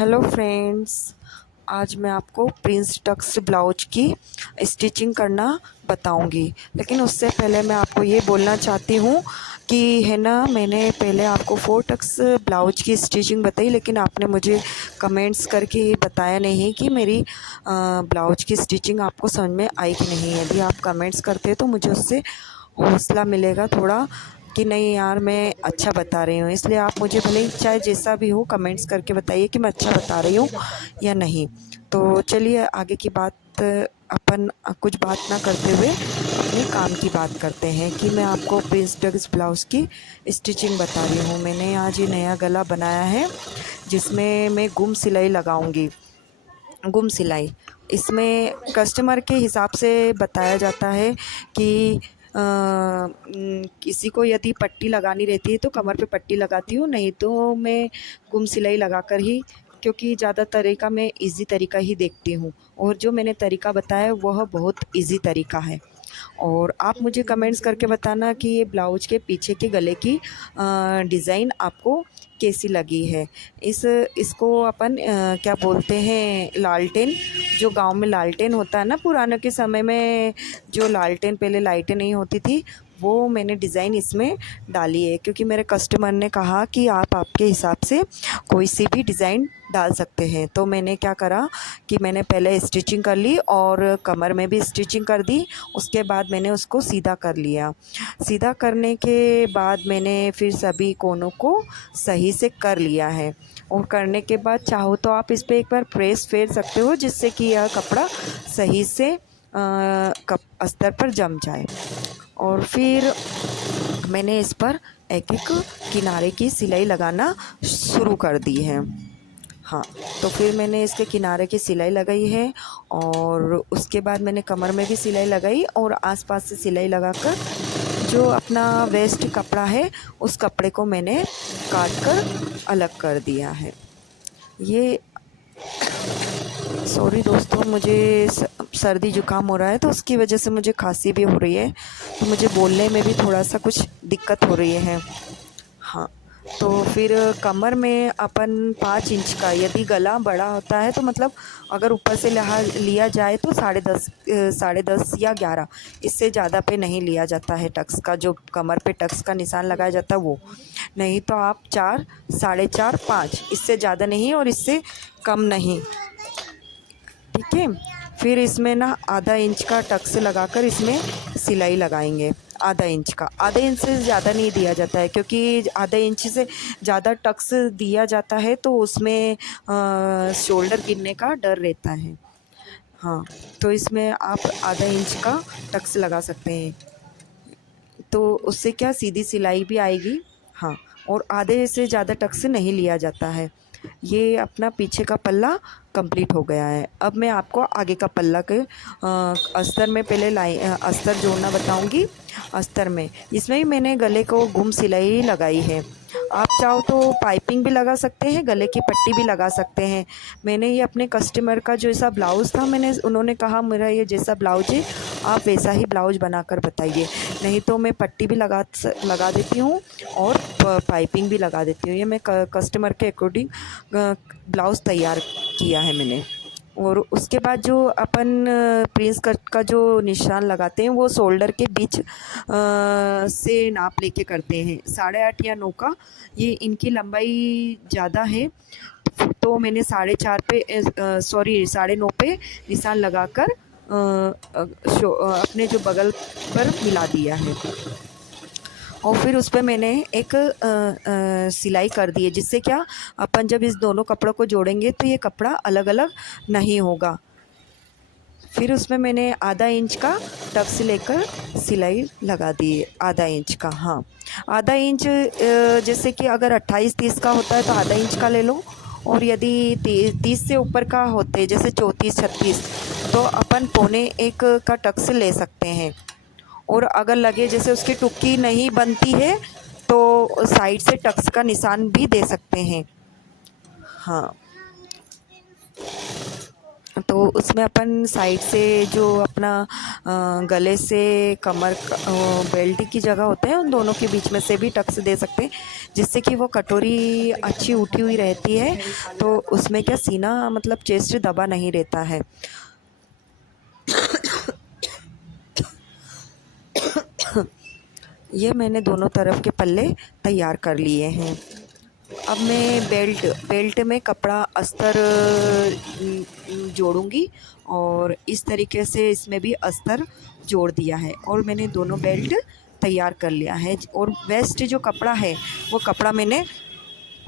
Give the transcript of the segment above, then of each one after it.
Hello friends, आज मैं आपको प्रिंस टक्स ब्लाउज की स्टिचिंग करना बताऊंगी। लेकिन उससे पहले मैं आपको ये बोलना चाहती हूँ कि है ना, मैंने पहले आपको 4 टक्स ब्लाउज की स्टिचिंग बताई, लेकिन आपने मुझे कमेंट्स करके ये बताया नहीं कि मेरी ब्लाउज की स्टिचिंग आपको समझ में आई कि नहीं। यदि आप कमेंट्स करते हैं तो मुझे उससे हौसला मिलेगा थोड़ा कि नहीं यार, मैं अच्छा बता रही हूँ। इसलिए आप मुझे भले ही चाहे जैसा भी हो कमेंट्स करके बताइए कि मैं अच्छा बता रही हूँ या नहीं। तो चलिए आगे की बात अपन कुछ बात ना करते हुए अपने काम की बात करते हैं कि मैं आपको प्रिंस टक्स ब्लाउज़ की स्टिचिंग बता रही हूँ। मैंने आज ये नया गला बनाया है जिसमें मैं गुम सिलाई लगाऊंगी। गुम सिलाई इसमें कस्टमर के हिसाब से बताया जाता है कि किसी को यदि पट्टी लगानी रहती है तो कमर पे पट्टी लगाती हूँ, नहीं तो मैं गुम सिलाई लगाकर ही, क्योंकि ज़्यादा तरीका मैं इजी तरीका ही देखती हूँ और जो मैंने तरीका बताया वह बहुत इजी तरीका है। और आप मुझे कमेंट्स करके बताना कि ये ब्लाउज के पीछे के गले की डिज़ाइन आपको कैसी लगी है। इसको अपन क्या बोलते हैं, लालटेन। जो गांव में लालटेन होता है ना, पुराने के समय में जो लालटेन, पहले लाइटें नहीं होती थी, वो मैंने डिज़ाइन इसमें डाली है क्योंकि मेरे कस्टमर ने कहा कि आप आपके हिसाब से कोई सी भी डिज़ाइन डाल सकते हैं। तो मैंने क्या करा कि मैंने पहले स्टिचिंग कर ली और कमर में भी स्टिचिंग कर दी। उसके बाद मैंने उसको सीधा कर लिया। सीधा करने के बाद मैंने फिर सभी कोनों को सही से कर लिया है। और करने के बाद चाहो तो आप इस पर एक बार प्रेस फेर सकते हो जिससे कि यह कपड़ा सही से अस्तर पर जम जाए। और फिर मैंने इस पर एक एक किनारे की सिलाई लगाना शुरू कर दी है। हाँ, तो फिर मैंने इसके किनारे की सिलाई लगाई है और उसके बाद मैंने कमर में भी सिलाई लगाई और आसपास से सिलाई लगाकर जो अपना वेस्ट कपड़ा है उस कपड़े को मैंने काट कर अलग कर दिया है। ये सॉरी दोस्तों, मुझे सर्दी जुकाम हो रहा है तो उसकी वजह से मुझे खांसी भी हो रही है, तो मुझे बोलने में भी थोड़ा सा कुछ दिक्कत हो रही है। हाँ, तो फिर कमर में अपन 5 इंच का, यदि गला बड़ा होता है तो मतलब अगर ऊपर से लिया जाए तो 10.5 या 11, इससे ज़्यादा पे नहीं लिया जाता है टक्स का। जो कमर पे टक्स का निशान लगाया जाता है वो, नहीं तो आप 4, 4.5, 5, इससे ज़्यादा नहीं और इससे कम नहीं। ठीक है, फिर इसमें ना आधा इंच का टक्स लगाकर इसमें सिलाई लगाएंगे। आधा इंच का, आधा इंच से ज़्यादा नहीं दिया जाता है क्योंकि आधा इंच से ज़्यादा टक्स दिया जाता है तो उसमें शोल्डर गिरने का डर रहता है। हाँ, तो इसमें आप आधा इंच का टक्स लगा सकते हैं, तो उससे क्या सीधी सिलाई भी आएगी। हाँ, और आधे से ज़्यादा टक्स नहीं लिया जाता है। ये अपना पीछे का पल्ला कंप्लीट हो गया है। अब मैं आपको आगे का पल्ला के अस्तर में पहले अस्तर जोड़ना बताऊंगी। अस्तर में इसमें ही मैंने गले को गुम सिलाई लगाई है। आप चाहो तो पाइपिंग भी लगा सकते हैं, गले की पट्टी भी लगा सकते हैं। मैंने ये अपने कस्टमर का जो ऐसा ब्लाउज़ था, उन्होंने कहा मेरा ये जैसा ब्लाउज है आप वैसा ही ब्लाउज बनाकर बताइए, नहीं तो मैं पट्टी भी लगा देती हूँ और पाइपिंग भी लगा देती हूँ। ये मैं कस्टमर के अकॉर्डिंग ब्लाउज़ तैयार किया है मैंने। और उसके बाद जो अपन प्रिंस कट का जो निशान लगाते हैं वो शोल्डर के बीच से नाप लेके करते हैं, 8.5 या 9 का। ये इनकी लंबाई ज़्यादा है तो मैंने 4.5 पे सॉरी 9.5 पे निशान लगाकर अपने जो बगल पर मिला दिया है। और फिर उस पे मैंने एक सिलाई कर दी है जिससे क्या, अपन जब इस दोनों कपड़ों को जोड़ेंगे तो ये कपड़ा अलग अलग नहीं होगा। फिर उसमें मैंने आधा इंच का टक्स लेकर सिलाई लगा दी है, आधा इंच का। हाँ, आधा इंच, जैसे कि अगर 28-30 का होता है तो आधा इंच का ले लो, और यदि 30 से ऊपर का होते जैसे 34-36 तो अपन 1.25 का टक्स ले सकते हैं। और अगर लगे जैसे उसकी टुक्की नहीं बनती है तो साइड से टक्स का निशान भी दे सकते हैं। हाँ, तो उसमें अपन साइड से जो अपना गले से कमर बेल्ट की जगह होते हैं उन दोनों के बीच में से भी टक्स दे सकते हैं, जिससे कि वो कटोरी अच्छी उठी हुई रहती है, तो उसमें क्या सीना मतलब चेस्ट दबा नहीं रहता है। ये मैंने दोनों तरफ के पल्ले तैयार कर लिए हैं। अब मैं बेल्ट में कपड़ा अस्तर जोड़ूंगी, और इस तरीके से इसमें भी अस्तर जोड़ दिया है और मैंने दोनों बेल्ट तैयार कर लिया है। और वेस्ट जो कपड़ा है वो कपड़ा मैंने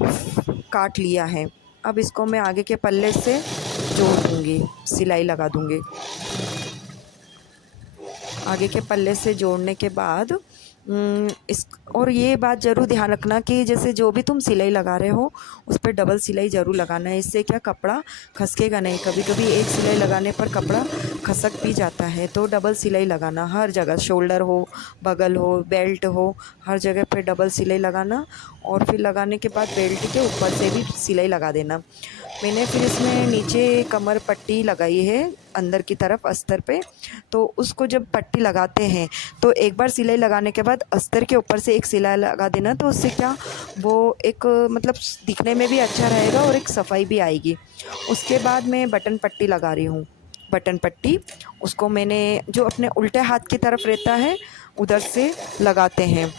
काट लिया है। अब इसको मैं आगे के पल्ले से जोड़ दूंगी, सिलाई लगा दूंगी। आगे के पल्ले से जोड़ने के बाद इस और ये बात ज़रूर ध्यान रखना कि जैसे जो भी तुम सिलाई लगा रहे हो उस पर डबल सिलाई ज़रूर लगाना है। इससे क्या कपड़ा खसकेगा नहीं। कभी कभी एक सिलाई लगाने पर कपड़ा खसक भी जाता है, तो डबल सिलाई लगाना हर जगह, शोल्डर हो, बगल हो, बेल्ट हो, हर जगह पे डबल सिलाई लगाना। और फिर लगाने के बाद बेल्ट के ऊपर से भी सिलाई लगा देना। मैंने फिर इसमें नीचे कमर पट्टी लगाई है अंदर की तरफ अस्तर पे। तो उसको जब पट्टी लगाते हैं तो एक बार सिलाई लगाने के बाद अस्तर के ऊपर से एक सिलाई लगा देना, तो उससे क्या वो एक मतलब दिखने में भी अच्छा रहेगा और एक सफाई भी आएगी। उसके बाद मैं बटन पट्टी लगा रही हूँ। बटन पट्टी उसको मैंने जो अपने उल्टे हाथ की तरफ रहता है उधर से लगाते हैं।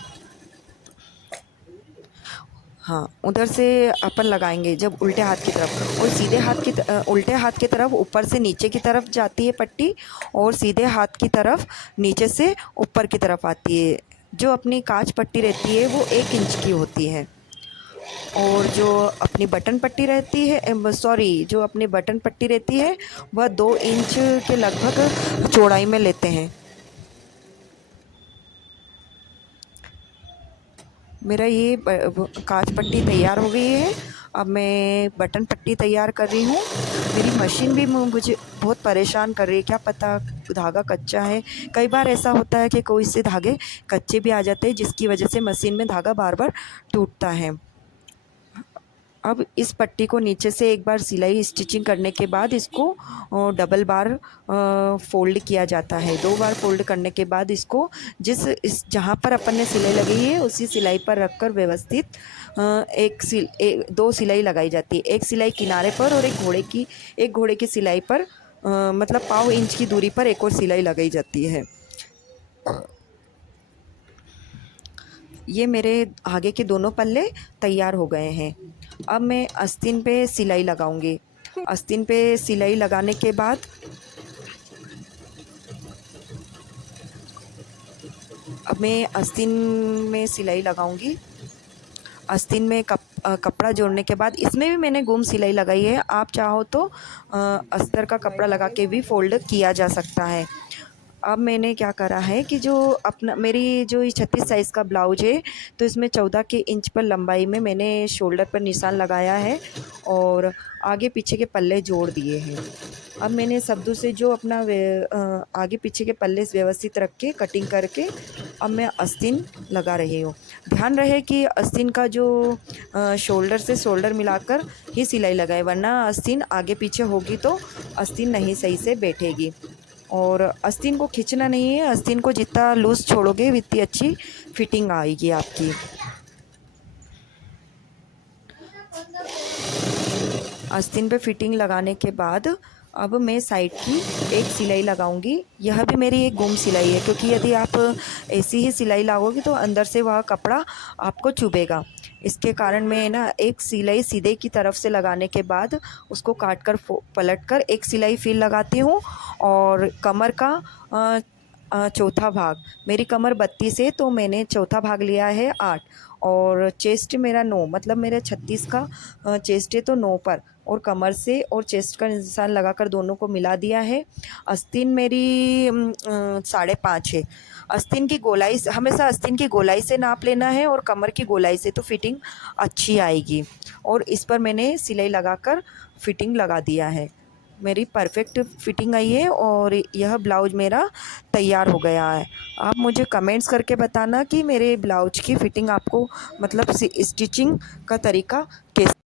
हाँ, उधर से अपन लगाएंगे जब उल्टे हाथ की तरफ, और सीधे हाथ की उल्टे हाथ की तरफ ऊपर से नीचे की तरफ जाती है पट्टी, और सीधे हाथ की तरफ नीचे से ऊपर की तरफ आती है। जो अपनी काज पट्टी रहती है वो 1 इंच की होती है, और जो अपनी बटन पट्टी रहती है जो अपनी बटन पट्टी रहती है वह 2 इंच के लगभग चौड़ाई में लेते हैं। मेरा ये काज पट्टी तैयार हो गई है। अब मैं बटन पट्टी तैयार कर रही हूँ। मेरी मशीन भी मुझे बहुत परेशान कर रही है, क्या पता धागा कच्चा है। कई बार ऐसा होता है कि कोई से धागे कच्चे भी आ जाते हैं, जिसकी वजह से मशीन में धागा बार बार टूटता है। अब इस पट्टी को नीचे से एक बार सिलाई स्टिचिंग करने के बाद इसको डबल बार फ़ोल्ड किया जाता है। 2 बार फ़ोल्ड करने के बाद इसको इस जहाँ पर अपन ने सिलाई लगाई है उसी सिलाई पर रखकर व्यवस्थित 2 सिलाई लगाई जाती है। एक सिलाई किनारे पर और एक घोड़े की सिलाई पर मतलब पाव इंच की दूरी पर एक और सिलाई लगाई जाती है। ये मेरे आगे के दोनों पल्ले तैयार हो गए हैं। अब मैं आस्तीन पे सिलाई लगाऊंगी। आस्तीन पे सिलाई लगाने के बाद अब मैं आस्तीन में सिलाई लगाऊंगी। आस्तीन में कपड़ा जोड़ने के बाद इसमें भी मैंने गुम सिलाई लगाई है। आप चाहो तो अस्तर का कपड़ा लगा के भी फ़ोल्ड किया जा सकता है। अब मैंने क्या करा है कि जो अपना मेरी जो ये 36 साइज़ का ब्लाउज है, तो इसमें 14 के इंच पर लंबाई में मैंने शोल्डर पर निशान लगाया है और आगे पीछे के पल्ले जोड़ दिए हैं। अब मैंने शब्दों से जो अपना आगे पीछे के पल्ले व्यवस्थित रख के कटिंग करके अब मैं आस्तीन लगा रही हूँ। ध्यान रहे कि आस्तीन का जो शोल्डर से शोल्डर मिलाकर ही सिलाई लगाए, वरना आस्तीन आगे पीछे होगी तो आस्तीन नहीं सही से बैठेगी। और आस्तीन को खींचना नहीं है, आस्तीन को जितना लूज़ छोड़ोगे उतनी अच्छी फिटिंग आएगी आपकी। आस्तीन पे फिटिंग लगाने के बाद अब मैं साइड की एक सिलाई लगाऊंगी। यह भी मेरी एक गुम सिलाई है, क्योंकि यदि आप ऐसी ही सिलाई लगाओगे तो अंदर से वह कपड़ा आपको चुभेगा। इसके कारण मैं ना एक सिलाई सीधे की तरफ से लगाने के बाद उसको काट कर पलट कर एक सिलाई फिर लगाती हूँ। और कमर का चौथा भाग, मेरी कमर 32 है तो मैंने चौथा भाग लिया है 8, और चेस्ट मेरा 9, मतलब मेरे 36 का चेस्ट है तो 9 पर, और कमर से और चेस्ट का निशान लगाकर दोनों को मिला दिया है। आस्तीन मेरी 5.5 है। आस्तीन की गोलाई हमेशा आस्तीन की गोलाई से नाप लेना है और कमर की गोलाई से, तो फिटिंग अच्छी आएगी। और इस पर मैंने सिलाई लगाकर फिटिंग लगा दिया है। मेरी परफेक्ट फिटिंग आई है और यह ब्लाउज मेरा तैयार हो गया है। आप मुझे कमेंट्स करके बताना कि मेरे ब्लाउज की फ़िटिंग आपको मतलब स्टिचिंग का तरीका कैसा